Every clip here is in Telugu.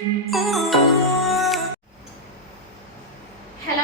హలో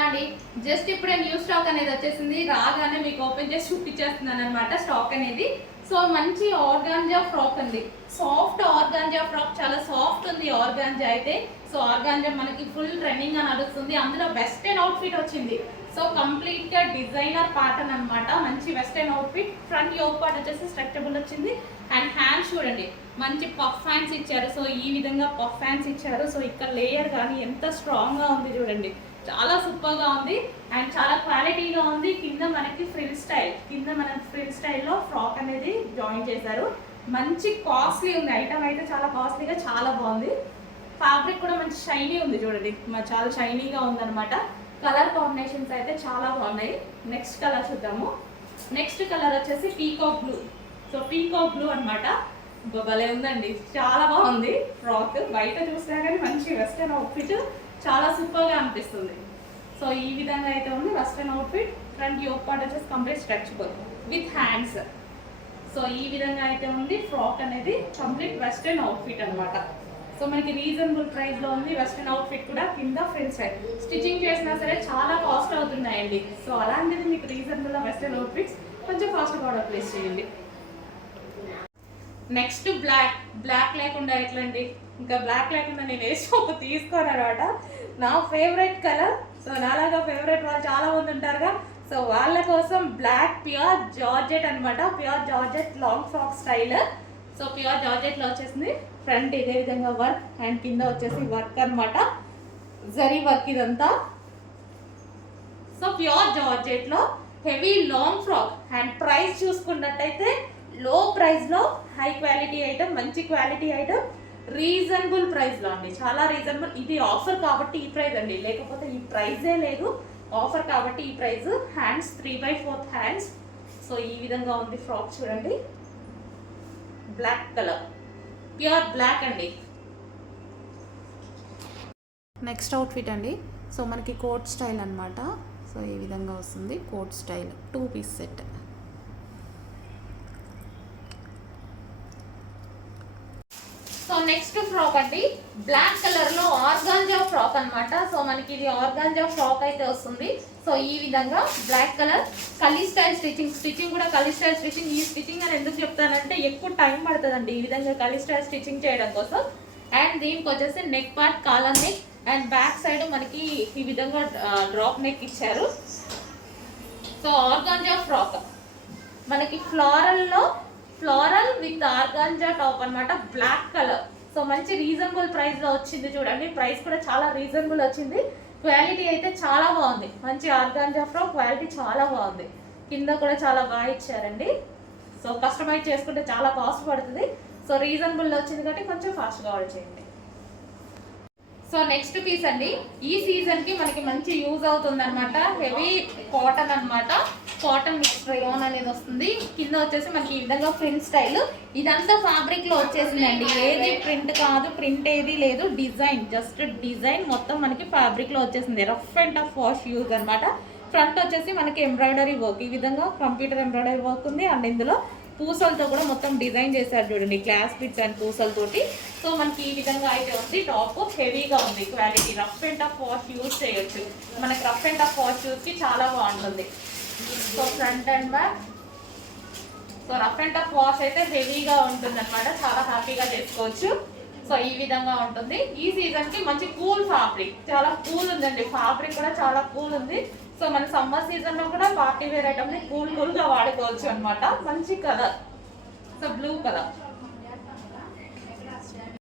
అండి, జస్ట్ ఇప్పుడే న్యూ స్టాక్ అనేది వచ్చేసింది. రాగానే మీకు ఓపెన్ చేసి చూపించేస్తున్నాను అనమాట స్టాక్ అనేది. సో మంచి ఆర్గాంజా ఫ్రాక్ ఉంది, సాఫ్ట్ ఆర్గాంజా ఫ్రాక్, చాలా సాఫ్ట్ ఉంది ఆర్గాంజా అయితే. సో ఆర్గాంజా మనకి ఫుల్ ట్రెండింగ్ గా నడుస్తుంది. అందులో వెస్టర్న్ అవుట్ఫిట్ వచ్చింది. సో కంప్లీట్ గా డిజైనర్ ప్యాటర్న్ అనమాట. మంచి western outfit. Front yoke part వచ్చేసి స్ట్రక్చరబుల్ వచ్చింది. అండ్ హ్యాండ్స్ చూడండి, మంచి పఫ్ హ్యాండ్స్ ఇచ్చారు. సో ఈ విధంగా పఫ్ హ్యాండ్స్ ఇచ్చారు. సో ఇక్కడ లేయర్ కానీ ఎంత స్ట్రాంగ్ గా ఉంది చూడండి, చాలా సూపర్ గా ఉంది అండ్ చాలా క్వాలిటీగా ఉంది. కింద మనకి ఫ్రిల్ స్టైల్, కింద మన ఫ్రిల్ స్టైల్లో ఫ్రాక్ అనేది జాయిన్ చేశారు. మంచి కాస్ట్లీ ఉంది ఐటమ్ అయితే, చాలా కాస్ట్లీగా చాలా బాగుంది. ఫ్యాబ్రిక్ కూడా మంచి షైనీ ఉంది చూడండి, చాలా షైనీగా ఉందన్నమాట. కలర్ కాంబినేషన్స్ అయితే చాలా బాగున్నాయి. నెక్స్ట్ కలర్ చూద్దాము. నెక్స్ట్ కలర్ వచ్చేసి peacock blue. So peacock blue అనమాట. భలే ఉందండి, చాలా బాగుంది ఫ్రాక్. బయట చూసినా కానీ మంచి వెస్టర్న్ అవుట్ఫిట్, చాలా సూపర్గా అనిపిస్తుంది. సో ఈ విధంగా అయితే ఉంది western outfit. Front yoke part వచ్చేసి complete stretchable with hands. So ఈ విధంగా అయితే ఉంది ఫ్రాక్ అనేది, కంప్లీట్ వెస్టర్న్ అవుట్ఫిట్ అనమాట. సో మనకి రీజనబుల్ ప్రైస్లో ఉంది. వెస్టర్న్ అవుట్ఫిట్ కూడా కింద ఫ్రిల్ స్టైల్, స్టిచ్చింగ్ చేసినా సరే చాలా కాస్ట్ అవుతున్నాయండి. సో అలాంటిది మీకు రీజనబుల్ వెస్టర్న్ అవుట్ఫిట్స్ కొంచెం ఫాస్ట్గా ఆర్డర్ ప్లేస్ చేయండి. నెక్స్ట్ బ్లాక్ లేకుండా ఎట్లండి, ఇంకా బ్లాక్ లేకుండా నేను వేసి ఒక తీసుకోను అనమాట. నా ఫేవరెట్ కలర్. సో నాలాగా ఫేవరెట్ వాళ్ళు చాలా మంది ఉంటారుగా, సో వాళ్ళ కోసం బ్లాక్ ప్యూర్ జార్జెట్ అనమాట. Pure georgette long frock style. So pure జార్జెట్లో వచ్చేసింది. ఫ్రంట్ ఇదే విధంగా వర్క్ అండ్ కింద వచ్చేసి వర్క్ అనమాట, జరీ వర్క్ ఇదంతా. సో ప్యూర్ జార్జెట్లో heavy long frock. And price చూసుకున్నట్టయితే లో ప్రైస్లో హై క్వాలిటీ ఐటమ్, మంచి క్వాలిటీ ఐటమ్, రీజనబుల్ ప్రైస్లో అండి, చాలా రీజనబుల్. ఇది ఆఫర్ కాబట్టి ఈ ప్రైస్ అండి, లేకపోతే ఈ ప్రైజే లేదు. ఆఫర్ కాబట్టి ఈ ప్రైస్. Hands 3/4 hands. సో ఈ విధంగా ఉంది ఫ్రాక్ చూడండి, బ్లాక్ కలర్, ప్యూర్ బ్లాక్ అండి. నెక్స్ట్ అవుట్ఫిట్ అండి. సో మనకి కోట్ స్టైల్ అనమాట. సో ఈ విధంగా వస్తుంది coat style, 2 piece set. So next frock అండి, బ్లాక్ కలర్ లో ఆర్గాంజా ఫ్రాక్ అనమాట. సో మనకి ఇది ఆర్గాంజా ఫ్రాక్ అయితే వస్తుంది. సో ఈ విధంగా black colour, kali style stitching కూడా కలీ స్టైల్ స్టిచ్చింగ్. ఈ స్టిచ్చింగ్ అని ఎందుకు చెప్తానంటే ఎక్కువ టైం పడుతుందండి ఈ విధంగా కలీ స్టైల్ స్టిచ్చింగ్ చేయడం కోసం. అండ్ దీనికి వచ్చేసి neck part collar neck and back side మనకి ఈ విధంగా డ్రాప్ నెక్ ఇచ్చారు. సో ఆర్గాంజా ఫ్రాక్ మనకి ఫ్లోరల్ విత్ ఆర్గాంజా టాప్ అనమాట, బ్లాక్ కలర్. సో మంచి రీజనబుల్ ప్రైస్ లో వచ్చింది చూడండి. ప్రైస్ కూడా చాలా రీజనబుల్ వచ్చింది. క్వాలిటీ అయితే చాలా బాగుంది. మంచి ఆర్గాంజా ఫ్రాక్, క్వాలిటీ చాలా బాగుంది. కింద కూడా చాలా బాగా ఇచ్చారండి. సో కస్టమైజ్ చేసుకుంటే చాలా కాస్ట్ పడుతుంది. సో రీజనబుల్ లో వచ్చింది కాబట్టి కొంచెం ఫాస్ట్గా ఆర్డర్ చేయండి. సో నెక్స్ట్ పీస్ అండి, ఈ సీజన్ కి మనకి మంచి యూజ్ అవుతుంది అనమాట. హెవీ కాటన్ అనమాట. కాటన్ మిక్స్ రేయాన్ అనేది వస్తుంది. కింద వచ్చేసి మనకి ఈ విధంగా ప్రింట్ స్టైల్. ఇదంతా ఫ్యాబ్రిక్ లో వచ్చేసిందండి, ఏది ప్రింట్ కాదు, ప్రింట్ ఏది లేదు, డిజైన్, జస్ట్ డిజైన్ మొత్తం మనకి ఫ్యాబ్రిక్ లో వచ్చేసింది. Rough and tough wash use అనమాట. ఫ్రంట్ వచ్చేసి మనకి ఎంబ్రాయిడరీ వర్క్, ఈ విధంగా కంప్యూటర్ ఎంబ్రాయిడరీ వర్క్ ఉంది. అండ్ ఇందులో పూసలతో కూడా మొత్తం డిజైన్ చేశారు చూడండి, గ్లాస్ బిట్స్ అండ్ పూసలతోటి. సో మనకి ఈ విధంగా అయితే ఉంది. టాప్ హెవీగా ఉంది, quality rough and tough wash use చేయొచ్చు. మనకి రఫ్ అండ్ టఫ్ వాష్ యూజ్కి చాలా బాగుంటుంది. So front and back. So rough and tough wash అయితే హెవీగా ఉంటుంది అనమాట, చాలా హ్యాపీగా చేసుకోవచ్చు. సో ఈ విధంగా ఉంటుంది. ఈ సీజన్ కి మంచి కూల్ ఫ్యాబ్రిక్, చాలా కూల్ ఉందండి. ఫ్యాబ్రిక్ కూడా చాలా కూల్ ఉంది. సో మన సమ్మర్ సీజన్ లో కూడా పార్టీ వేర్ ఐటమ్ ని కూల్ గా వాడుకోవచ్చు అనమాట. మంచి కలర్, సో బ్లూ కలర్.